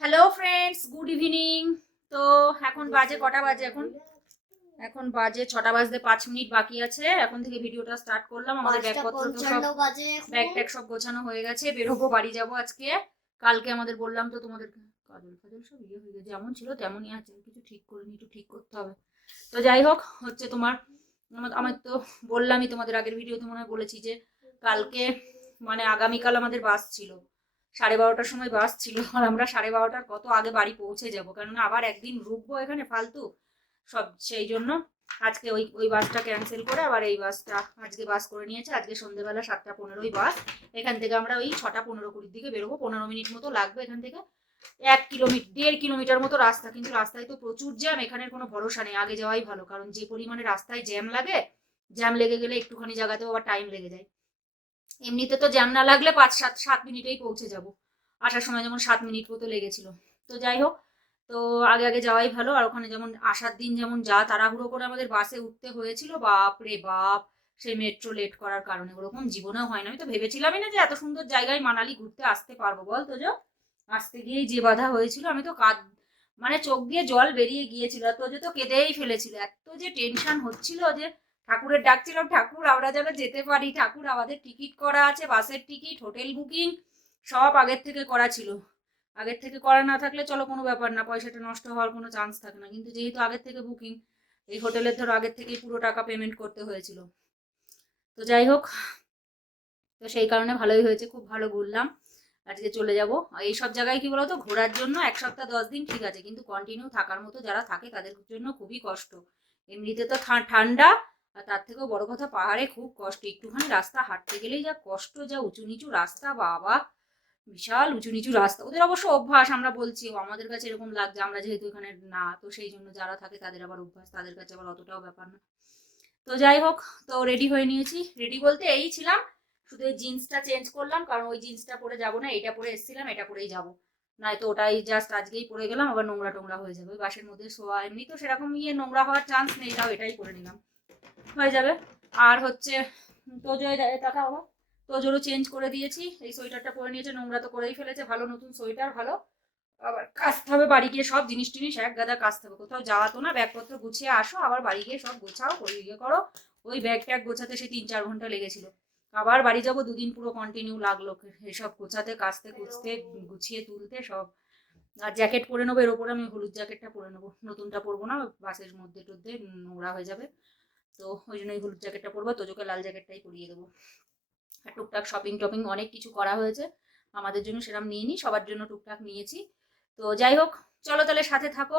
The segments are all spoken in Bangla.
হ্যালো ফ্রেন্ডস গুড ইভিনিং তো এখন বাজে কটা বাজে এখন? এখন বাজে ছটা বাজতে পাঁচ মিনিট বাকি আছে। এখন থেকে ভিডিওটা স্টার্ট করলাম। আমাদের ব্যাগপত্র তো সব ব্যাগ ট্যাগ সব গোছানো হয়ে গেছে। বেরোবো বাড়ি যাব আজকে। কালকে আমাদের বললাম তো তোমাদের কাজল ফাজল সব ইয়ে হয়ে গেছে। যেমন ছিল তেমনই আছে। কিছু ঠিক করিনি একটু ঠিক করতে হবে। তো যাই হোক হচ্ছে তোমার আমার- আমার তো বললামই তোমাদের আগের ভিডিওতে মনে হয় বলেছি যে কালকে মানে আগামীকাল আমাদের বাস ছিল। সাড়ে বারোটার সময় বাস ছিল আর আমরা সাড়ে বারোটার কত আগে বাড়ি পৌঁছে যাব। কারণ আবার একদিন রুকবো এখানে ফালতু। সব সেই জন্য আজকে ওই ওই বাসটা ক্যান্সেল করে আবার এই বাসটা আজকে বাস করে নিয়েছে। আজকে সন্ধ্যেবেলা সাতটা পনেরোই বাস এখান থেকে আমরা ওই ছটা পনেরো কুড়ির দিকে বেরোবো। পনেরো মিনিট মতো লাগবে এখান থেকে। এক কিলোমিটার দেড় কিলোমিটার মতো রাস্তা। কিন্তু রাস্তায় তো প্রচুর জ্যাম। এখানের কোনো ভরসা নেই। আগে যাওয়াই ভালো। কারণ যে পরিমাণে রাস্তায় জ্যাম লাগে, জ্যাম লেগে গেলে একটুখানি জায়গাতেও আবার টাইম লেগে যায়। এমনিতে তো জ্যাম না লাগলে পাঁচ সাত সাত মিনিটেই পৌঁছে যাব। আসার সময় যেমন সাত মিনিট মতো লেগেছিল। তো যাই হোক, তো আগে আগে যাওয়াই ভালো। আর ওখানে যেমন আসার দিন যেমন যা তাড়াহুড়ো করে আমাদের বাসে উঠতে হয়েছিল, বাপ রে বাপ, সেই মেট্রো লেট করার কারণে। ওরকম জীবনেও হয় না। আমি তো ভেবেছিলামই না যে এত সুন্দর জায়গায় মানালি ঘুরতে আসতে পারব। বল তো যো আসতে গিয়েই যে বাধা হয়েছিল, আমি তো কাঁদ মানে চোখ দিয়ে জল বেরিয়ে গিয়েছিল। তো যে তো কেঁদেই ফেলেছিল। এত যে টেনশন হচ্ছিল যে ঠাকুরের ডাকছিলাম ঠাকুর আমরা যেন যেতে পারি। ঠাকুর আমাদের টিকিট করা আছে, বাসের টিকিট, হোটেল বুকিং, সব আগের থেকে করা ছিল। আগের থেকে করা না থাকলে চলো কোনো ব্যাপার না, পয়সাটা নষ্ট হওয়ার কোনো চান্স থাকে না। কিন্তু যেহেতু আগের থেকে বুকিং, এই হোটেলের ধরো আগের থেকেই পুরো টাকা পেমেন্ট করতে হয়েছিল। তো যাই হোক, তো সেই কারণে ভালোই হয়েছে, খুব ভালো ঘুরলাম। আজকে চলে যাব। এই সব জায়গায় কি বলতো, ঘোরার জন্য এক সপ্তাহ দশ দিন ঠিক আছে, কিন্তু কন্টিনিউ থাকার মতো যারা থাকে তাদের জন্য খুবই কষ্ট। এমনিতে তো ঠান্ডা আর তার থেকেও বড় কথা, পাহাড়ে খুব কষ্ট। একটুখানি রাস্তা, হাঁটতে গেলেই যা কষ্ট, যা উঁচু নিচু রাস্তা, বাবা! বিশাল উঁচু নিচু রাস্তা। ওদের অবশ্য অভ্যাস, আমরা বলছি আমাদের কাছে এরকম লাগছে, আমরা যেহেতু এখানে না। তো সেই জন্য যারা থাকে, তাদের আবার অভ্যাস, তাদের কাছে আবার অতটাও ব্যাপার না। তো যাই হোক, তো রেডি হয়ে নিয়েছি। রেডি বলতে এই ছিলাম, শুধু এই জিন্সটা চেঞ্জ করলাম, কারণ ওই জিন্সটা পরে যাব না, এটা পরে এসেছিলাম, এটা পরেই যাব। নয়তো ওটাই জাস্ট আজকেই পরে গেলাম, আবার নোংরা টোংরা হয়ে যাবে। বাসের মধ্যে শোয়া এমনি তো সেরকম ইয়ে নোংরা হওয়ার চান্স নেই, তাও এটাই করে নিলাম। হয়ে যাবে। আর হচ্ছে, তোজো টাকা বাবা তোজোরও চেঞ্জ করে দিয়েছি। এই সোয়েটারটা পরে নিয়েছে, নোংরা তো করেই ফেলেছে। ভালো নতুন সোয়েটার, ভালো। আবার কাচতে হবে, বাড়ি গিয়ে সব জিনিস টিনিস এক গাদা কাচতে হবে। কোথাও যাওয়া তো না, ব্যাগপত্র গুছিয়ে আসো, আবার বাড়ি গিয়ে সব গোছাও করে ইয়ে করো। ওই ব্যাগ ট্যাগ গোছাতে সে তিন চার ঘণ্টা লেগেছিল। আবার বাড়ি যাব, দুদিন পুরো কন্টিনিউ লাগল। এসব গোছাতে কাচতে কুচতে গুছিয়ে তুলতে সব। আর জ্যাকেট পরে নেব, এর ওপরে আমি হলুদ জ্যাকেটটা পরে নেব। নতুনটা পরবো না, বাসের মধ্যে টধ্যে নোংরা হয়ে যাবে। তো ওই জন্য এই হলুদ জ্যাকেটটা পরবো, তোজোকে লাল জ্যাকেটটাই পরিয়ে দেবো। আর টুকটাক শপিং টপিং অনেক কিছু করা হয়েছে, আমাদের জন্য সেরকম নিইনি, সবার জন্য টুকটাক নিয়েছি। তো যাই হোক, চলো তাহলে সাথে থাকো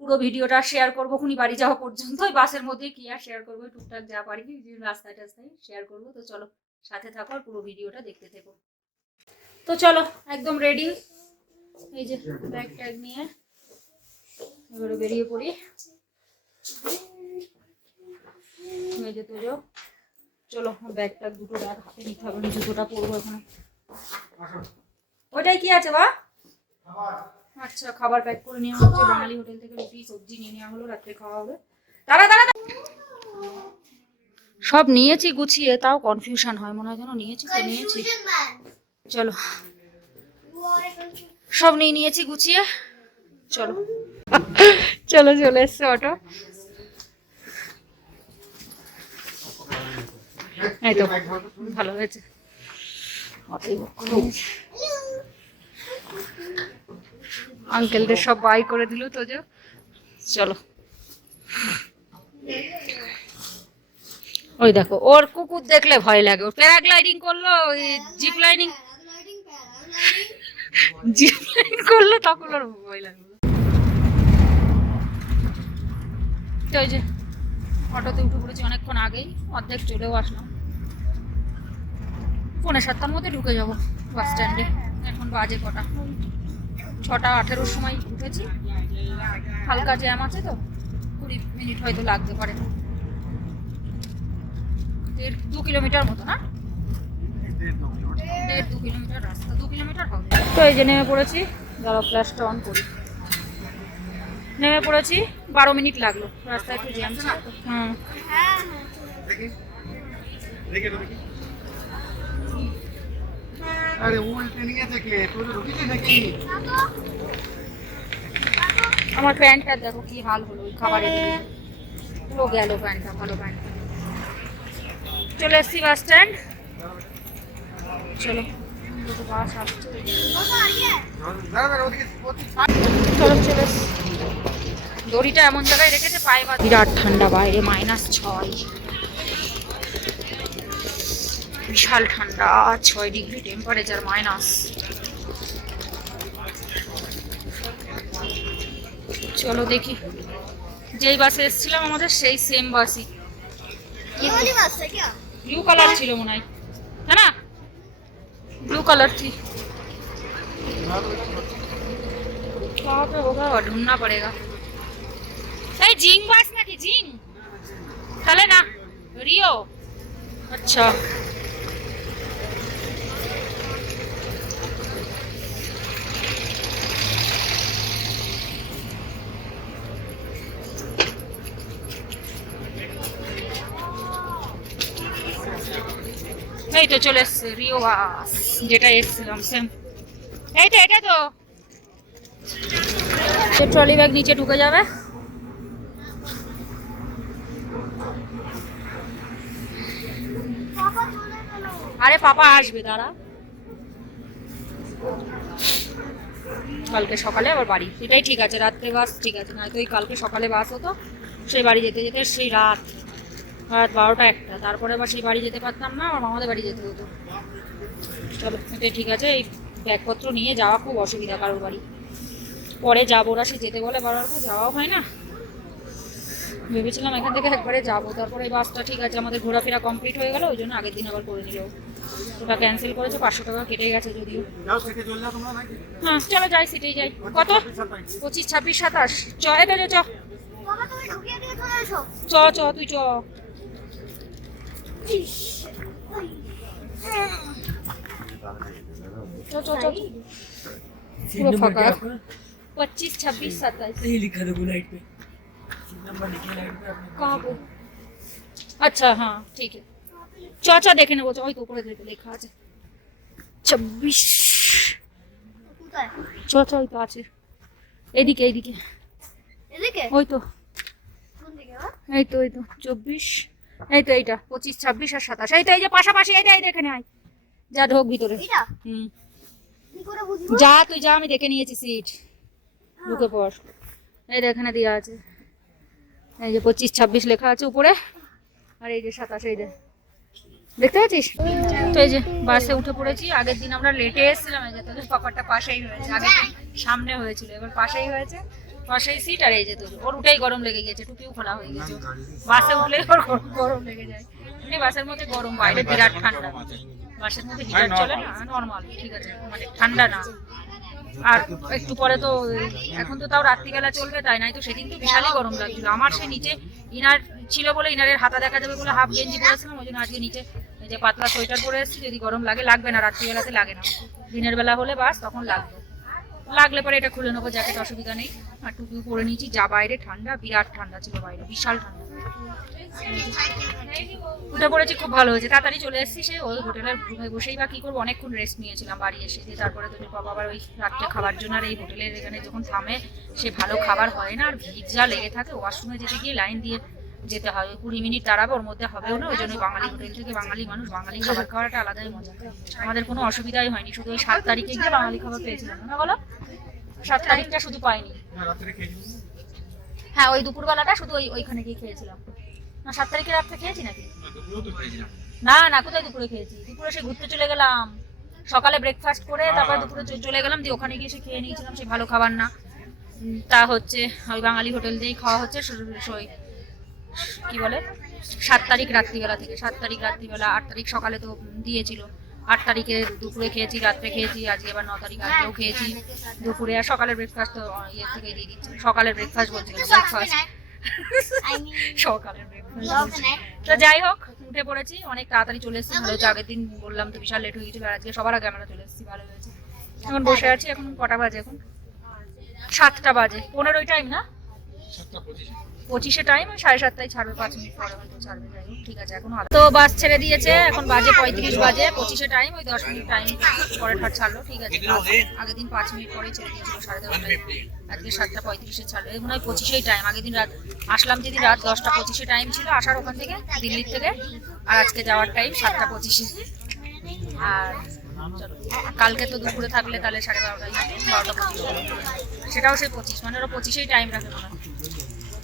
পুরো ভিডিওটা শেয়ার করব খুনি বাড়ি যাওয়া পর্যন্ত, ওই বাসের মধ্যে কি আর শেয়ার করব টুকটাক যা পারি রাস্তায় টাস্তায় শেয়ার করব। তো চলো সাথে থাকো আর পুরো ভিডিওটা দেখতে থেকো। তো চলো, একদম রেডি এই যে ব্যাগ ট্যাগ নিয়ে, এবারে বেরিয়ে পড়ি। যে তোজো চলো ব্যাগ ট্যাগ দুটো ব্যাগ হাতে নিতে হবে আমি জুতোটা পরবো এখানে। ওইটাই কি আছে বা আচ্ছা খাবার প্যাক করে নেওয়া হচ্ছে বাঙালি হোটেল থেকে রুটি, সবজি নিয়ে নেওয়া হলো, রাত্রে খাওয়া হবে। দাঁড়া দাঁড়া। সব নিয়েছি গুছিয়ে, তাও কনফিউশন হয়, মনে হয় যেন নিয়েছি, তো নিয়েছি। চলো। সব নিয়ে নিয়েছি গুছিয়ে। চলো। চলো, চলে এসছে অটো। আঙ্কেলদের সব বাই করে দিল তো যে। চলো। ওই দেখো, ওর কুকুর দেখলে ভয় লাগে। ও প্যারাগ্লাইডিং করল, ওই জিপ লাইনিং. জিপ লাইন করল, তখন ওর ভয় লাগল তো ওই যে অটোতে উঠে পড়েছি অনেকক্ষণ আগেই, অর্ধেক চলেও আসলাম। পৌনে সাতটার মধ্যে ঢুকে যাব বাস স্ট্যান্ডে। এখন বাজে কটা? ছটা আঠেরোর সময় উঠেছি। হালকা জ্যাম আছে তো, কুড়ি মিনিট হয়তো লাগতে পারে। দেড়, দু কিলোমিটার মতো না? দেড়, দু কিলোমিটার রাস্তা, দু কিলোমিটার হবে। তো এই যে পড়েছি দাঁড়াও ফ্ল্যাশটা অন করি। নেমে পড়েছি বারো মিনিট লাগল। রাস্তায় একটু জ্যাম ছিল হুম আমার প্যান্টটা দেখো কি হাল হলো খাবারের পুরো গেল প্যান্টটা ভালো প্যান্ট। চলে এসছি বাস স্ট্যান্ড। চলো। চলো চলে এসছি। দড়িটা এমন জায়গায় রেখেছে পায়ে বা বিরাট ঠান্ডা বাইরে মাইনাস ছয় বিশাল ঠান্ডা ছয় ডিগ্রি টেম্পারেচার মাইনাস চলো দেখি যেই বাসে এসেছিলাম আমাদের সেই সেম বাসই ये वाली बात है क्या ब्लू कलर ছিল মনে হয় है ना ब्लू कलर थी कहाँ पे होगा और ढूंढना पड़ेगा এই জিং বাস নাকি, জিং? তাহলে না, রিও। আচ্ছা। এই তো চলে এসছে, রিও বাস, যেটা এসছিলাম সেম তো, এটা তো। ট্রলি ব্যাগ নিচে ঢুকে যাবে। আরে পাপা আসবে, দাঁড়া। কালকে সকালে আবার বাড়ি। এটাই ঠিক আছে, রাত্রে বাস ঠিক আছে, নয়তো ওই কালকে সকালে বাস হতো। সেই বাড়ি যেতে যেতে সেই রাত রাত বারোটা একটা। তারপরে আবার সেই বাড়ি যেতে পারতাম না, আমার মামাদের বাড়ি যেতে হতো। চলো, এটাই ঠিক আছে, এই ব্যাগপত্র নিয়ে যাওয়া খুব অসুবিধা কারোর বাড়ি। পরে যাব ওরা, সে যেতে বলে, বারবার যাওয়াও হয় না। ভেবেছিলাম এখান থেকে একবারে যাব। তারপরে এই বাসটা ঠিক আছে আমাদের ঘোরাফেরা কমপ্লিট হয়ে গেল ওই জন্য আগের দিন আবার করে নিল। ওটা ক্যান্সেল করেছে পাঁচশো টাকা কেটে গেছে যদিও। হ্যাঁ চলো যাই সিটেই যাই। কত? পঁচিশ ছাব্বিশ সাতাশ। চ বেলে চ। চ চ তুই চ। পঁচিশ ছাব্বিশ সাতাশ। লিখা দেবো লাইট। আচ্ছা হ্যাঁ ঠিক আছে। চচা দেখে নেব ওই তো উপরে লেখা আছে। চব্বিশ চচা ওই তো আছে। এদিকে এদিকে। ওই তো। এই তো এই তো চব্বিশ। এই তো এইটা পঁচিশ ছাব্বিশ আর সাতাশ। এই তো এই যে পাশাপাশি এইটা এই এখানে আয়। যা ঢোক ভিতরে। হুম। যা তুই যা আমি দেখে নিয়েছি সিট। ঢুকে পর এই দেখে না দেওয়া আছে। এই যে পঁচিশ, ছাব্বিশ লেখা আছে উপরে। আর এই যে সাতাশ, এই যে। দেখতে পাচ্ছিস? তো এই যে বাসে উঠে পড়েছি। আগের দিন আমরা লেটে এসেছিলাম, এই যে তোদের পাপারটা পাশেই হয়েছে। আগের সামনে হয়েছিল, এবার পাশেই হয়েছে। পাশেই সিট আর এই যে তোর ওর উঠেই গরম লেগে গেছে, টুপিও খোলা হয়ে গেছে। বাসে উঠলেই ওর গরম লেগে যায়। এমনি বাসের মধ্যে গরম, বাইরে বিরাট ঠান্ডা। বাসের মধ্যে হিটার চলে না নর্মাল ঠিক আছে। মানে ঠান্ডা না। আর একটু পরে তো, এখন তো তাও রাত্রিবেলা চলবে, তাই নাই তো, সেদিন তো বিশালই গরম লাগছিল। আমার সে নিচে ইনার ছিল বলে ইনারের হাতা দেখা যাবে বলে হাফ গেঞ্জি পরেছিলাম, ওই জন্য আজকে নিচে যে পাতলা সোয়েটার পরে এসেছি, যদি গরম লাগে, লাগবে না, রাত্রিবেলাতে লাগে না। দিনের বেলা হলে বাস, তখন লাগবে। লাগলে পরে এটা খুলে নেব জ্যাকেট অসুবিধা নেই। আর টুপি পরে নিয়েছি, যা বাইরে ঠান্ডা, বিরাট ঠান্ডা ছিল বাইরে, বিশাল ঠান্ডা। উঠে পড়েছি, খুব ভালো হয়েছে। তাড়াতাড়ি চলে এসেছি সে, ওই হোটেলের রুমে বসেই বা কি করব, অনেকক্ষণ রেস্ট নিয়েছিলাম বাড়ি এসে। দিয়ে তারপরে তোদের বাবা আবার ওই রাত্রে খাবার জন্য আর এই হোটেলের এখানে যখন থামে, সে ভালো খাবার হয় না, আর ভিড় যা লেগে থাকে ওয়াশরুমে যেতে গিয়ে লাইন দিয়ে যেতে হয়। কুড়ি মিনিট দাঁড়াবে, ওর মধ্যে হবেও না, ওই জন্য বাঙালি হোটেল থেকে বাঙালি মানুষ, বাঙালি খাবার খাওয়াটা আলাদাই মজা। আমাদের কোনো অসুবিধাই হয়নি, শুধু ওই সাত তারিখে গিয়ে বাঙালি খাবার পেয়েছিলাম, না বলো? সাত তারিখটা শুধু পাইনি। হ্যাঁ, ওই দুপুরবেলাটা শুধু ওই ওইখানে গিয়ে খেয়েছিলাম। না সাত তারিখে রাত্রে খেয়েছি নাকি? না না কোথায় দুপুরে খেয়েছি? দুপুরে সে ঘুরতে চলে গেলাম। সকালে ব্রেকফাস্ট করে তারপর দুপুরে চলে গেলাম দিয়ে ওখানে গিয়ে সে খেয়ে নিয়েছিলাম সে ভালো খাবার না। তা হচ্ছে ওই বাঙালি হোটেল দিয়েই খাওয়া হচ্ছে ওই কি বলে? সাত তারিখ রাত্রিবেলা থেকে সাত তারিখ রাত্রিবেলা আট তারিখ সকালে তো দিয়েছিল। আট তারিখে দুপুরে খেয়েছি, রাত্রে খেয়েছি, আজকে এবার ন তারিখ আজকেও খেয়েছি। দুপুরে আর সকালের ব্রেকফাস্ট তো ইয়ে থেকে দিয়ে দিচ্ছে। সকালের ব্রেকফাস্ট বলছি ব্রেকফাস্ট সকালের ব্রেকফাস্ট তো যাই হোক, উঠে পড়েছি, অনেক তাড়াতাড়ি চলে এসেছি। ভালো আগের দিন বললাম তো বিশাল লেট হয়ে গেছিল আজকে সবার আগে আমরা চলে এসেছি, ভালো হয়েছে। এখন বসে আছি, এখন কটা বাজে এখন? সাতটা বাজে, পনেরোই টাইম না? সাতটা পঁচিশ। পঁচিশে টাইম ওই সাড়ে সাতটায় ছাড়বে পাঁচ মিনিট পরে ছাড়বে ঠিক আছে এখন তো বাস ছেড়ে দিয়েছে এখন বাজে পঁয়ত্রিশ বাজে পঁচিশে টাইম ওই দশ মিনিট টাইম পরে ঠাট ছাড়লো ঠিক আছে আগের দিন পাঁচ মিনিট পরে ছেড়ে দিয়েছিল সাড়ে দশটায়। আজকে সাতটা পঁয়ত্রিশে ছাড়লো এই মনে হয় পঁচিশেই টাইম আগের দিন রাত আসলাম যেদিন রাত দশটা পঁচিশে টাইম ছিল আসার ওখান থেকে দিল্লির থেকে আর আজকে যাওয়ার টাইম সাতটা পঁচিশে। আর কালকে তো দুপুরে থাকলে তাহলে সাড়ে বারোটায় বারোটা পঁচিশ। সেটাও সেই পঁচিশ মানে ওরা পঁচিশেই টাইম রাখে মনে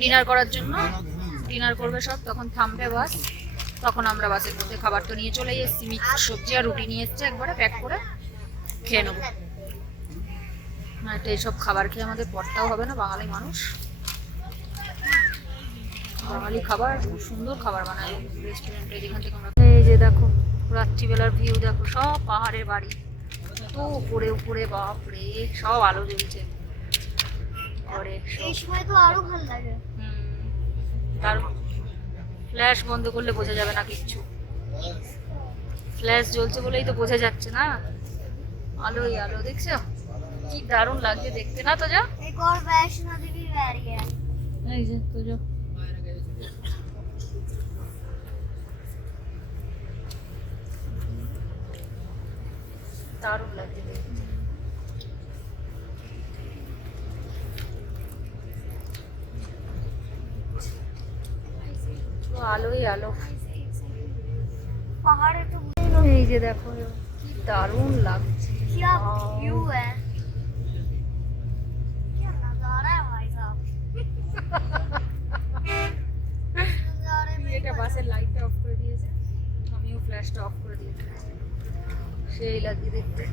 ডিনার করার জন্য। ডিনার করবে সব, তখন থামবে বাস। তখন আমরা বাসের মধ্যে খাবার তো নিয়ে চলে এসেছি। মিক্স সবজি আর রুটি নিয়ে এসেছি একবারে, প্যাক করে খেয়ে নেব। এটা এইসব খাবার খেয়ে আমাদের পরটাও হবে না, বাঙালি মানুষ। বাঙালি খাবার, খুব সুন্দর খাবার বানায়। রেস্টুরেন্টে যেখান থেকে আমরা এই যে দেখো, রাত্রিবেলার ভিউ দেখো, সব পাহাড়ের বাড়ি। তো উপরে উপরে, বাপরে, সব আলো জ্বলছে। তারপরে এই সময় তো আরও ভালো লাগে। তার ফ্ল্যাশ বন্ধ করলে বোঝা যাবে না কিচ্ছু। ফ্ল্যাশ জ্বলছে বলেই তো বোঝা যাচ্ছে না। আলোই আলো দেখছ? কি দারুণ লাগছে দেখতে। না তো যা। এই যে তো যা। দারুণ লাগছে দেখতে। আলোই আলো। পাহাড় একটু এই যে দেখো কি দারুণ লাগছে। এটা বাসের লাইটটা অফ করে দিয়েছে। আমিও ফ্ল্যাশটা অফ করে দিয়েছি। সেই লাগিয়ে দেখতে।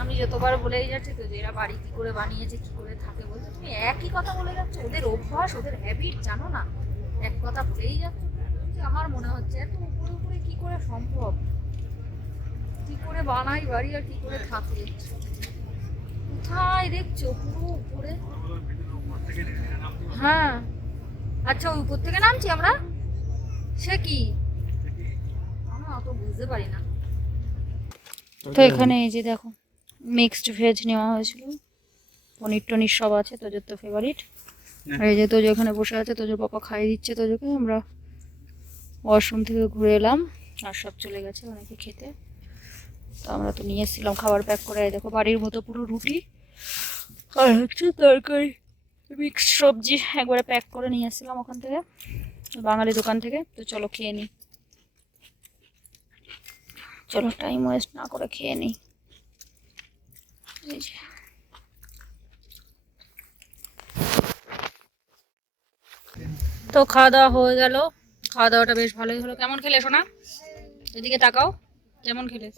আমি যতবার বলেই যাচ্ছি তো যে এরা বাড়ি কি করে বানিয়েছে কি করে থাকে বলতে তুমি একই কথা বলে যাচ্ছ। ওদের অভ্যাস ওদের হ্যাবিট জানো না? এক কথা বলেই যাচ্ছ। আমার মনে হচ্ছে এত উপরে উপরে কি করে সম্ভব? কি করে বানাই বাড়ি আর কি করে থাকে? কোথায় দেখছ? পুরো উপরে? হ্যাঁ। আচ্ছা ওই উপর থেকে নামছি আমরা? সে কি? আমরা অত বুঝতে পারি না। তো এখানে এই যে দেখো। মিক্সড ভেজ নেওয়া হয়েছিল। পনির টনির সব আছে তোজোর তো ফেভারিট আর এই যে তোজো এখানে বসে আছে তোজোর পাপা খাইয়ে দিচ্ছে তোজোকে। আমরা ওয়াশরুম থেকে ঘুরে এলাম আর সব চলে গেছে অনেকে খেতে। তো আমরা তো নিয়ে এসেছিলাম খাবার প্যাক করে। দেখো বাড়ির মতো পুরো রুটি আর হচ্ছে তরকারি। মিক্স সবজি একবারে প্যাক করে নিয়ে এসেছিলাম ওখান থেকে বাঙালি দোকান থেকে। তো চলো খেয়ে নিই চলো টাইম ওয়েস্ট না করে খেয়ে নিই। তো খাওয়া দাওয়া হয়ে গেল। খাওয়া দাওয়াটা বেশ ভালোই হলো। কেমন খেলে সোনা? এদিকে তাকাও। কেমন খেলে?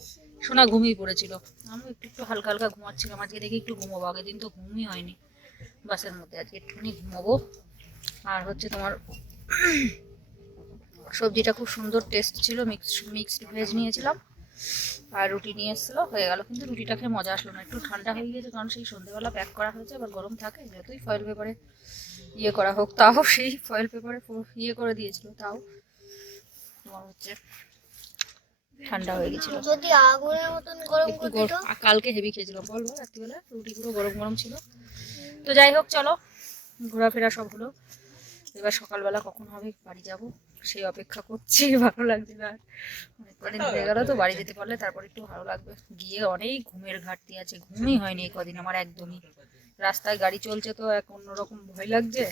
সোনা ঘুমিয়ে পড়েছিল। আমি একটু একটু হালকা হালকা ঘুমাচ্ছিলাম। আজকে দেখি একটু ঘুমোবো। আগের দিন তো ঘুমই হয়নি বাসের মধ্যে। আজকে একটুখানি ঘুমাবো। আর হচ্ছে তোমার সবজিটা খুব সুন্দর টেস্ট ছিল। মিক্স মিক্সড ভেজ নিয়েছিলাম। আর রুটি নিয়ে এসেছিল হয়ে গেল। কিন্তু রুটিটা খেয়ে মজা আসলো না। একটু ঠান্ডা হয়ে গিয়েছে কারণ সেই সন্ধ্যেবেলা প্যাক করা হয়েছে আবার গরম থাকে যতই ফয়েল পেপারে ইয়ে করা হোক তাও সেই ফয়েল পেপারে ইয়ে করে দিয়েছিল তাও তোমার হচ্ছে ঠান্ডা হয়ে গেছিল যদি আগুনের মতন গরম কালকে হেভি খেয়েছিলাম বল বল রাত্রিবেলা রুটি পুরো গরম গরম ছিল। তো যাই হোক চলো ঘোরাফেরা সব হলো। এবার সকালবেলা কখন হবে বাড়ি যাব সেই অপেক্ষা করছি ভালো লাগছে না। অনেক কদিন হয়ে গেল তো বাড়ি যেতে পারলে তারপর একটু ভালো লাগবে। গিয়ে অনেক ঘুমের ঘাটতি আছে ঘুমই হয়নি এই কদিন আমার একদমই। রাস্তায় গাড়ি চলছে তো এক অন্যরকম ভয় লাগছে।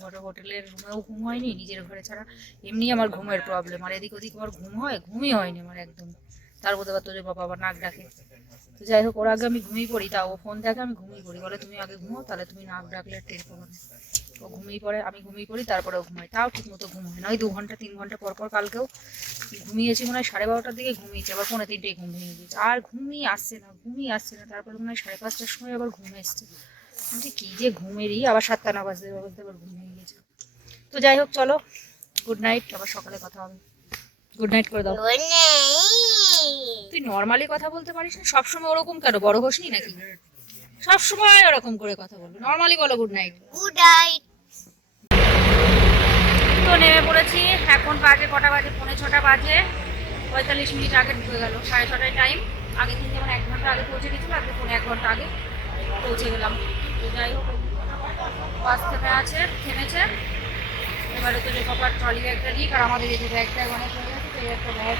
ঘরে হোটেলের রুমেও ঘুম হয়নি নিজের ঘরে ছাড়া এমনি আমার ঘুমের প্রবলেম আর এদিক ওদিক আমার ঘুম হয় ঘুমই হয়নি আমার একদম। তার মধ্যে আবার তোদের বাবা আবার নাক ডাকে। তো যাই হোক ওর আগে আমি ঘুমিয়ে পড়ি তাও ও ফোন দেখে আমি ঘুমিয়ে পড়ি। বলে তুমি আগে ঘুমো তাহলে তুমি নাক ডাকলে টের পাবো না। ও ঘুমিয়ে পড়ে আমি ঘুমিয়ে পড়ি তারপরে ও ঘুমাই তাও ঠিক মতো ঘুম হয় না। ওই দু ঘণ্টা তিন ঘণ্টা পর পর কালকেও ঘুমিয়েছি মনে হয় সাড়ে বারোটার দিকে ঘুমিয়েছি আবার পৌনে তিনটে ঘুম ভেঙে গিয়েছে। আর ঘুমিয়ে আসছে না ঘুমিয়ে আসছে না। তারপরে মনে হয় সাড়ে পাঁচটার সময় আবার ঘুম এসছে। বলছি কি যে ঘুমেরই? আবার সাতটা না বাজতে বাজতে আবার ঘুমিয়ে গেছে তো যাই হোক চলো গুড নাইট আবার সকালে কথা হবে। গুড নাইট করে দাও। তুই নর্মালি কথা বলতে পারিস না সবসময় ওরকম কেন? বড় হোসনি নাকি? সবসময় ওরকম করে কথা বলবি। নর্মালি বলো গুড নাইট গুড নাইট নেমে পড়েছি। এখন বাজে কটা বাজে? পৌনে ছটা বাজে। পঁয়তাল্লিশ মিনিট আগে ঢুকে গেল। সাড়ে ছটায় টাইম আগে দিন যেমন এক ঘণ্টা আগে পৌঁছে গেছিল, আজকে পৌনে এক ঘণ্টা আগে পৌঁছে গেলাম। তো যাই হোক, বাস থেমে আছে, থেমেছে। এবারে তো যে কপার ট্রলি ব্যাগটা নিই আর আমাদের এই যে ব্যাগটা অনেক হয়ে গেছে তো একটা ব্যাগ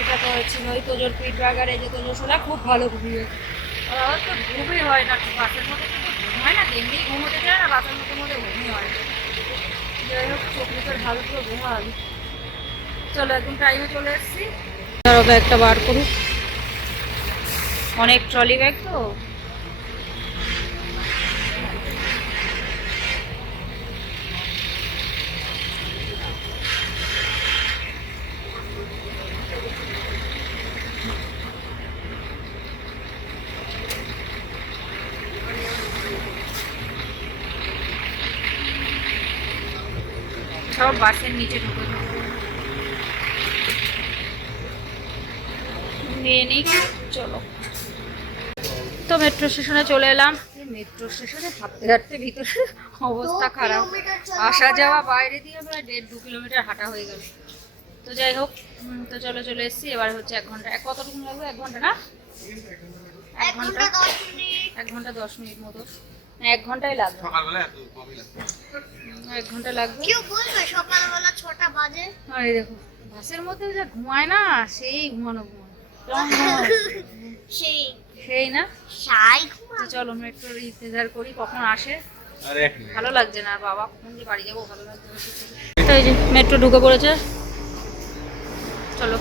এটা তো ছিল ওই তোজোর পিট ব্যাগ আর এই যে তোজোর সোলা খুব ভালো ঘুমিয়ে। আর তো ঘুমই হয় না, বাসের মধ্যে কিন্তু ঘুম হয় না এমনি ঘুমোতে চায় না, বাসের মধ্যে মধ্যে ঘুমই হয় যাই হোক ভালো পুরো বেহাল। চলো একদম টাইমে চলে এসেছি। ব্যাগটা বার করুক অনেক ট্রলি ব্যাগ তো সব বাসের নিচে ঢুকে ঢুকে নিয়ে নিই চলো। তো মেট্রো স্টেশনে চলে এলাম। মেট্রো স্টেশনে হাঁটতে হাঁটতে ভিতরে অবস্থা খারাপ। আসা যাওয়া বাইরে দিয়ে প্রায় দেড় দু কিলোমিটার হাঁটা হয়ে গেল। তো যাই হোক তো চলো চলে এসেছি। এবার হচ্ছে এক ঘণ্টা এক কতটুকু লাগবে? এক ঘণ্টা না? এক ঘণ্টা এক ঘণ্টা দশ মিনিট মতো। এক ঘন্টাই লাগবে। এক ঘণ্টা লাগবে। কেউ বলবে সকালবেলা ছটা বাজে? আর এই দেখো বাসের মধ্যে যা ঘুমায় না সেই ঘুমানো ঘুমানো। ঘুমায়? সেই। সেই না? সাই। তো চলো মেট্রোর ইন্তজার করি কখন আসে। আরে ভালো লাগছে না বাবা কখন যে বাড়ি যাব ভালো লাগছে না। এই যে মেট্রো ঢুকে পড়েছে। চলো।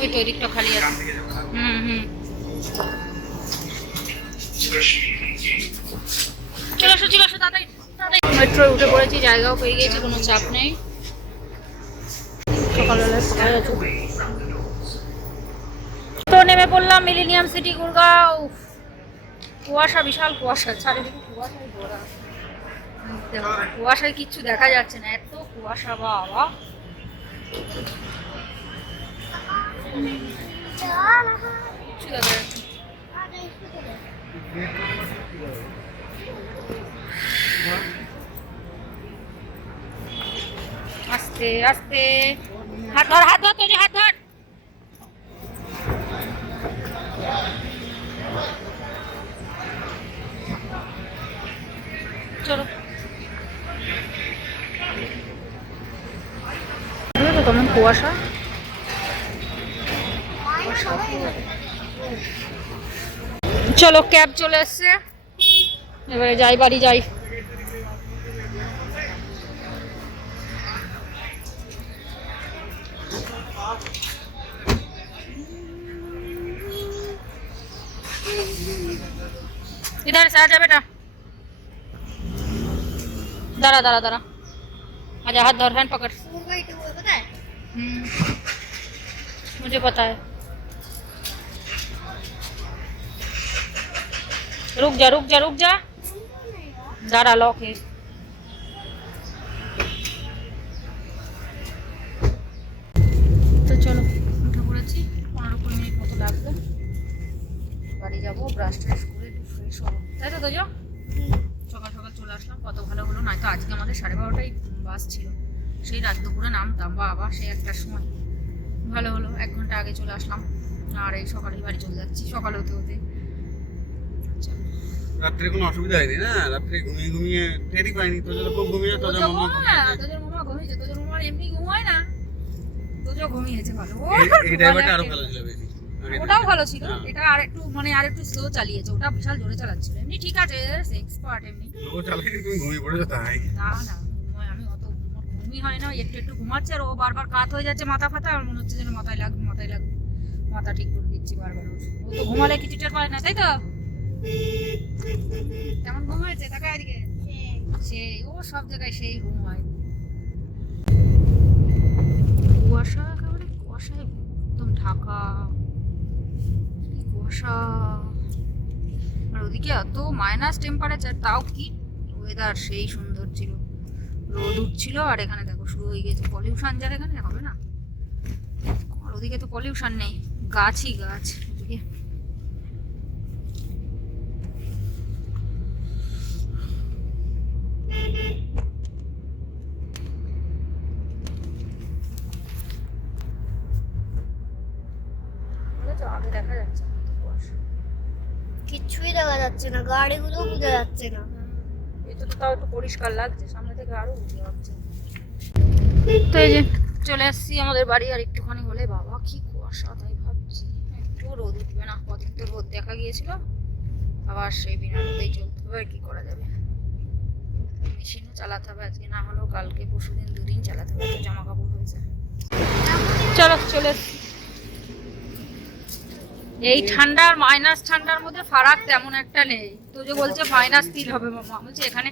ওই তো ওদিকটা খালি আছে। হুম হুম। চলে আসো চলে আসো তাড়াতাড়ি। মেট্রো উঠে পড়েছি, জায়গাও পেয়ে গিয়েছি কোনো চাপ নেই। তো নেমে পড়লাম মিলিনিয়াম সিটি, গুরগাঁও। কুয়াশা, বিশাল কুয়াশা। চারিদিকে কুয়াশায় ভরা। কুয়াশায় কিচ্ছু দেখা যাচ্ছে না। এত কুয়াশা, বাবা। দেখা যাচ্ছে। আস্তে আস্তে। হাত ধর হাত ধর তোর হাত ধর। চলো। তো কেমন কুয়াশা? চলো ক্যাব চলে এসছে এবারে যাই বাড়ি যাই। इधर से आजा बेटा। दारा दारा दारा। आजा हाथ धर हैंड पकड़। हम्म, मुझे पता है। रुक जा रुक जा रुक जा। दारा लॉक है। তোজো সকাল সকাল চলে আসলাম কত ভালো হলো নয়তো আজকে আমাদের সাড়ে বারোটায় বাস ছিল। সেই রাত দুপুরে নামতাম বা আবার সেই একটার সময়। ভালো হলো এক ঘণ্টা আগে চলে আসলাম। আর এই সকালেই বাড়ি চলে যাচ্ছি সকাল হতে হতে। চলো। রাত্রে কোনো অসুবিধা হয়নি না? রাত্রে ঘুমিয়ে ঘুমিয়ে টেরই পাইনি তো যদি খুব ঘুমিয়ে তো তোজো মামা তোজোর মামা ঘুমিয়েছে তোজোর মামা এমনি ঘুমায় না। তোজো ঘুমিয়েছে ভালো। এই ড্রাইভারটা আরও ভালো ছিল বেশি। ওটাও ভালো ছিল। হ্যাঁ। এটা আর একটু মানে আর একটু স্লো চালিয়েছে। ওটা বিশাল জোরে চালাচ্ছিল। এমনি ঠিক আছে এক্সপার্ট এমনি। লোক চালাইনি তুমি ঘুমিয়ে পড়েছো তাই? না না আমি অত ঘুমই হয় না। একটু একটু ঘুমাচ্ছে আর ও বারবার কাত হয়ে যাচ্ছে মাথা ফাতা আর মনে হচ্ছে যেন মাথায় লাগবে মাথায় লাগবে মাথা ঠিক করে দিচ্ছি বারবার ও তো ঘুমালে কিছু টের পায় না তাই তো? কেমন ঘুম হয়েছে? তাকে এদিকে। সেই ও সব জায়গায় সেই ঘুম হয়। কুয়াশা একেবারে একদম ঢাকা। কুয়াশা আর ওদিকে এত মাইনাস টেম্পারেচার তাও কি ওয়েদার সেই সুন্দর ছিল। রোদ উঠছিল আর এখানে দেখো শুরু হয়ে গেছে পলিউশন যার এখানে, হবে না? আর ওদিকে তো পলিউশন নেই, গাছই গাছ। যাচ্ছে না গাড়িগুলো বোঝা যাচ্ছে না। এটা তো তাও একটু পরিষ্কার লাগছে সামনে থেকে আরও বুঝতে পারছে তো এই যে চলে আসছি আমাদের বাড়ি আর একটুখানি হলে বাবা কি কুয়াশা তাই ভাবছি একটু রোদ উঠবে না। কদিন তো রোদ দেখা গিয়েছিল আবার সেই বিনা রোদেই চলতে হবে আর কি করা যাবে? মেশিনও চালাতে হবে আজকে না হলেও কালকে পরশু দিন দুদিন চালাতে হবে তো জামা কাপড় হয়েছে। চলো চলে এসছি। এই ঠান্ডার মাইনাস ঠান্ডার মধ্যে ফারাক তেমন একটা নেই। তো যে বলছে মাইনাস তিন হবে মামা। বলছে এখানে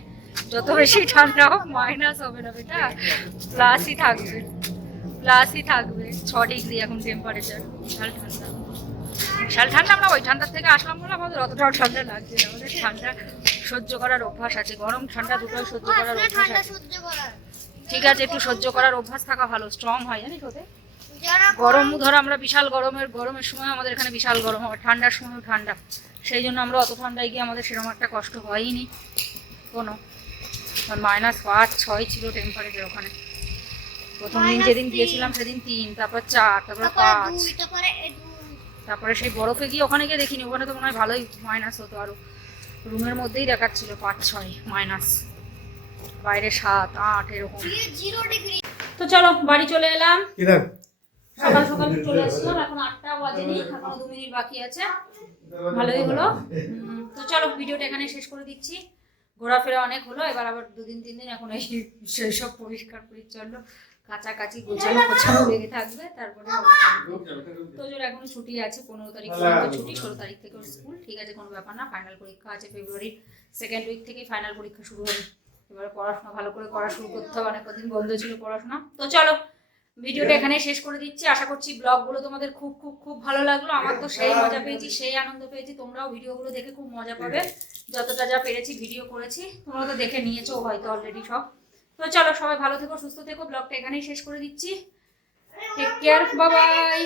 যত বেশি ঠান্ডা হোক মাইনাস হবে না বেটা। প্লাসই থাকবে। প্লাসই থাকবে। ছ ডিগ্রি এখন টেম্পারেচার বিশাল ঠান্ডা। বিশাল ঠান্ডা আমরা ওই ঠান্ডার থেকে আসলাম বলে আমাদের অতটাও ঠান্ডা লাগছে না। আমাদের ঠান্ডা সহ্য করার অভ্যাস আছে। গরম ঠান্ডা দুটোই সহ্য করার অভ্যাস আছে। ঠিক আছে একটু সহ্য করার অভ্যাস থাকা ভালো। স্ট্রং হয় জানিস ওতে? যারা গরম ধরো আমরা বিশাল গরমের গরমের সময় আমাদের এখানে বিশাল গরম হয় ঠান্ডার সময় ঠান্ডা। সেই জন্য আমরা অত ঠান্ডায় গিয়ে আমাদের সেরকম একটা কষ্ট হয়নি। কোনো। মাইনাস পাঁচ ছয় ছিল টেম্পারেচার ওখানে। প্রথম দিন যেদিন গিয়েছিলাম সেদিন তিন তারপর চার তারপর পাঁচ। তারপরে সেই বরফে গিয়ে ওখানে গিয়ে দেখিনি ওখানে তো মনে হয় ভালোই মাইনাস হতো আরও। রুমের মধ্যেই দেখাচ্ছিল পাঁচ ছয় মাইনাস বাইরে সাত আট এরকম। তো চলো বাড়ি চলে এলাম। সকাল সকাল চলে আসলাম, এখন আটটা বাজেনি, এখনও দু মিনিট বাকি আছে। ভালোই হলো। তো চলো, ভিডিওটা এখানে শেষ করে দিচ্ছি। ঘোরাফেরা অনেক হলো, এবার আবার দুদিন, তিন দিন এখন এই সব পরিষ্কার পরিচ্ছন্ন, কাছাকাছি গোছানো গোছানো লেগে থাকবে, তারপরে তো জোর এখনও ছুটি আছে, পনেরো তারিখ পর্যন্ত ছুটি, ষোলো তারিখ থেকে স্কুল, ঠিক আছে, কোনো ব্যাপার না ফাইনাল পরীক্ষা আছে ফেব্রুয়ারির সেকেন্ড উইক থেকেই ফাইনাল পরীক্ষা শুরু হবে। এবারে পড়াশোনা, ভালো করে করা শুরু করতে হবে, অনেক কদিন বন্ধ ছিল পড়াশোনা। তো চলো ভিডিওটা এখানে শেষ করে দিচ্ছি। আশা করছি ব্লগগুলো তোমাদের খুব খুব খুব ভালো লাগল। আমার তো সেই মজা পেয়েছি সেই আনন্দ পেয়েছি। তোমরাও ভিডিওগুলো দেখে খুব মজা পাবে। যতটা যা পেরেছি ভিডিও করেছি তোমরা তো দেখে নিয়েছো হয়তো অলরেডি সব। তো চলো সবাই ভালো থেকো সুস্থ থেকো। ব্লগটা এখানেই শেষ করে দিচ্ছি। টেক কেয়ার বাবাই